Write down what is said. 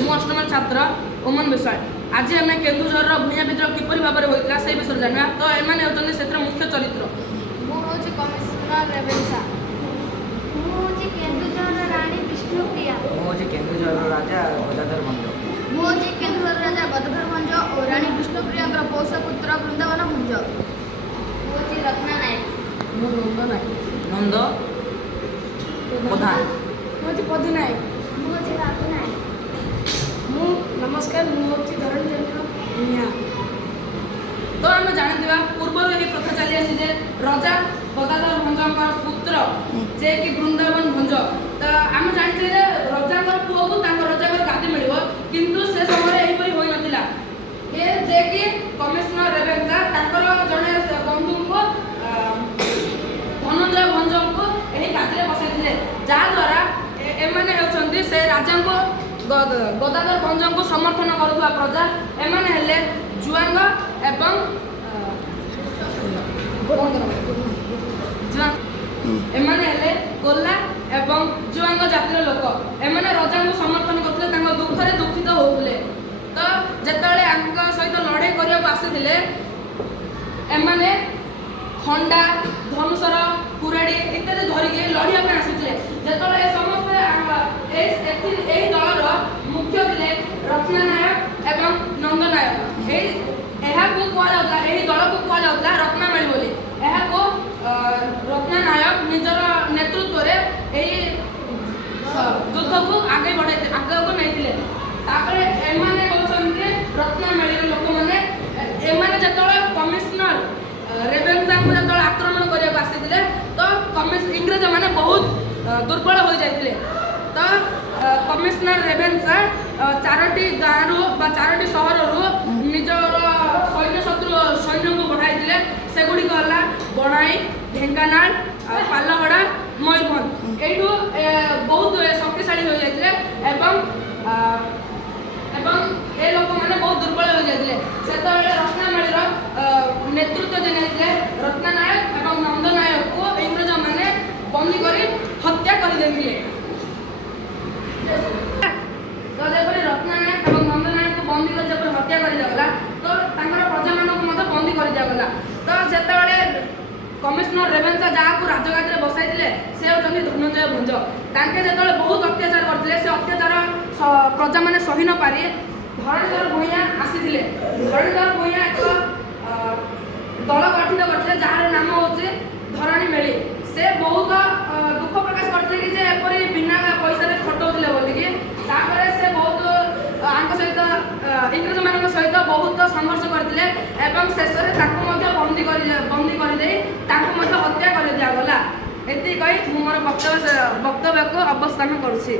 ମୁଁ ଅଷ୍ଟମ ଛାତ୍ର ଓମନ ବିଶ୍ୱାଳ। ଆଜି ଆମେ କେନ୍ଦୁଝରର ଭୂୟାଁ ବିଦ୍ରୋହ କିପରି ଭାବରେ ହୋଇଥିଲା ସେହି ବିଷୟରେ ଜାଣିବା। ତ ଏମାନେ ହେଉଛନ୍ତି ସେଥିରେ ମୁଖ୍ୟ ଚରିତ୍ର। ମୁଁ ହେଉଛି କମିଶନର ରେଭେନ୍ସା। ମୁଁ ହେଉଛି କେନ୍ଦୁଝରର ରାଣୀ ବିଷ୍ଣୁପ୍ରିୟା। ମୁଁ ହେଉଛି କେନ୍ଦୁଝରର ରାଜା ଗଦାଧର ଭଞ୍ଜ। ମୁଁ ହେଉଛି କେନ୍ଦୁଝର ରାଜା ଗଦାଧର ଭଞ୍ଜ ଓ ରାଣୀ ବିଷ୍ଣୁପ୍ରିୟାଙ୍କର ପୌଷ ପୁତ୍ର ବୃନ୍ଦାବନ ଭଞ୍ଜ। ମୁଁ ହେଉଛି ରତ୍ନା ନାୟକ। ମୁଁ ନନ୍ଦ ନାୟକ। ନନ୍ଦ ପ୍ରଧାନ। ମୁଁ ହେଉଛି ପଦୀ ନାୟକ। ମୁଁ ହେଉଛି ବାବୁ ନାୟକ। ମୁଁ ନମସ୍କାର, ମୁଁ ହେଉଛି ଧରଣୀ ଚନ୍ଦ୍ର ଭୂୟାଁ। ତ ଆମେ ଜାଣିଥିବା ପୂର୍ବରୁ ଏହି ପ୍ରଥା ଚାଲି ଆସିଛି ଯେ ରଜା ଗଦାଧର ଭଞ୍ଜଙ୍କର ପୁତ୍ର ଯେ କି ବୃନ୍ଦାବନ ଭଞ୍ଜ। ତ ଆମେ ଜାଣିଛେ ଯେ ରଜାଙ୍କର ପୁଅକୁ ତାଙ୍କ ରଜାଙ୍କର ଗାଦି ମିଳିବ, କିନ୍ତୁ ସେ ସମୟରେ ଏହିପରି ହୋଇନଥିଲା। ଏ ଯେ କି କମିଶନର ରେଭେନ୍ସା ତାଙ୍କର ଜଣେ ବନ୍ଧୁଙ୍କୁ ଧନଞ୍ଜୟ ଭଞ୍ଜଙ୍କୁ ଏହି ଗାଦିରେ ବସାଇଥିଲେ, ଯାହାଦ୍ୱାରା ଏମାନେ ହେଉଛନ୍ତି ସେ ରାଜାଙ୍କୁ ଗଦାଧର ଭଞ୍ଜଙ୍କୁ ସମର୍ଥନ କରୁଥିବା ପ୍ରଜା। ଏମାନେ ହେଲେ ଜୁଆଙ୍ଗ ଏବଂ ଏମାନେ ହେଲେ କୋଲା ଏବଂ ଜୁଆଙ୍ଗ ଜାତିର ଲୋକ। ଏମାନେ ରଜାଙ୍କୁ ସମର୍ଥନ କରୁଥିଲେ, ତାଙ୍କ ଦୁଃଖରେ ଦୁଃଖିତ ହେଉଥିଲେ। ତ ଯେତେବେଳେ ଆଙ୍କ ସହିତ ଲଢ଼େଇ କରିବାକୁ ଆସିଥିଲେ, ଏମାନେ ଖଣ୍ଡା, ଧନୁସର, କୁରାଡ଼ି ଇତ୍ୟାଦି ଧରିକି ଲଢ଼ିବା ପାଇଁ ଆସିଥିଲେ। ଯେତେବେଳେ ଏ ସମସ୍ତେ ଏହି ଦଳର ମୁଖ୍ୟ ଥିଲେ ରତ୍ନା ନାୟକ ଏବଂ ନନ୍ଦ ନାୟକ। ଏହାକୁ କୁହାଯାଉଥିଲା, ଏହି ଦଳକୁ କୁହାଯାଉଥିଲା ରତ୍ନାମାଳୀ ବୋଲି। ଏହାକୁ ରତ୍ନା ନାୟକ ନିଜର ନେତୃତ୍ୱରେ ଏହି ଯୁଦ୍ଧକୁ ଆଗକୁ ନେଇଥିଲେ। ତାପରେ ଏମାନେ ହେଉଛନ୍ତି ରତ୍ନାମାଳୀର ଲୋକମାନେ। ଏମାନେ ଯେତେବେଳେ କମିଶନର ରେଭେନ୍ସାଙ୍କୁ ଯେତେବେଳେ ଆକ୍ରମଣ କରିବାକୁ ଆସିଥିଲେ, ତ ଇଂରେଜମାନେ ବହୁତ ଦୁର୍ବଳ ହୋଇଯାଇଥିଲେ। ତ କମିଶନର ରେଭେନ୍ସା 4ଟି ଗାଁରୁ ବା 4ଟି ସହରରୁ ନିଜର ସୈନ୍ୟଙ୍କୁ ପଠାଇଥିଲେ। ସେଗୁଡ଼ିକ ହେଲା ବଣାଇ, ଢେଙ୍କାନାଳ, ପାଲହଡ଼ା, ମୟୂରଭଞ୍ଜ। ଏଇଠୁ ବହୁତ ଶକ୍ତିଶାଳୀ ହୋଇଯାଇଥିଲେ ଏବଂ ଏ ଲୋକମାନେ ବହୁତ ଦୁର୍ବଳ ହୋଇଯାଇଥିଲେ। ସେତେବେଳେ ରତ୍ନାମାଳୀର ନେତୃତ୍ୱ ଯେ ନେଇଥିଲେ ରତ୍ନା ନାୟକ ଏବଂ ନନ୍ଦ ନାୟକକୁ ଇଂରେଜମାନେ ବନ୍ଦୀ କରି ହତ୍ୟା କରିଦେଇଥିଲେ। ତ ଯେପରି ରତ୍ନା ନାୟକ ଏବଂ ନନ୍ଦ ନାୟକକୁ ବନ୍ଦୀ କରି ଯେପରି ହତ୍ୟା କରିଦିଆଗଲା, ତ ତାଙ୍କର ପ୍ରଜାମାନଙ୍କୁ ମଧ୍ୟ ବନ୍ଦୀ କରିଦିଆଗଲା। ତ ଯେତେବେଳେ କମିଶନର ରେଭେନ୍ସା ଯାହାକୁ ରାଜଗାଦିରେ ବସାଇଥିଲେ ସେ ହେଉଛନ୍ତି ଧନଞ୍ଜୟ ଭଞ୍ଜ। ତାଙ୍କେ ଯେତେବେଳେ ବହୁତ ଅତ୍ୟାଚାର କରିଥିଲେ, ସେ ଅତ୍ୟାଚାର ପ୍ରଜାମାନେ ସହି ନ ପାରି ଧରଣୀଧର ଭୂୟାଁ ଆସିଥିଲେ। ଧରଣୀଧର ଭୂୟାଁ ଏକ ଦଳ ଗଠିତ କରିଥିଲେ, ଯାହାର ନାମ ହେଉଛି ଧରଣୀ ମେଳି। ସେ ବହୁତ ଦୁଃଖ ପ୍ରକାଶ କରିଥିଲେ କି ଯେ ଏପରି ବିନା ପଇସାରେ ଖଟଉଥିଲେ ବୋଲିକି। ତାପରେ ସେ ବହୁତ ଆଙ୍କ ସହିତ ଇଂରେଜମାନଙ୍କ ସହିତ ବହୁତ ସଂଘର୍ଷ କରିଥିଲେ ଏବଂ ଶେଷରେ ତାଙ୍କୁ ମଧ୍ୟ ବନ୍ଦୀ କରିଦେଇ ତାଙ୍କୁ ମଧ୍ୟ ହତ୍ୟା କରିଦିଆଗଲା। ଏତିକି କହି ମୁଁ ମୋର ବକ୍ତବ୍ୟକୁ ଅବସ୍ଥାନ କରୁଛି।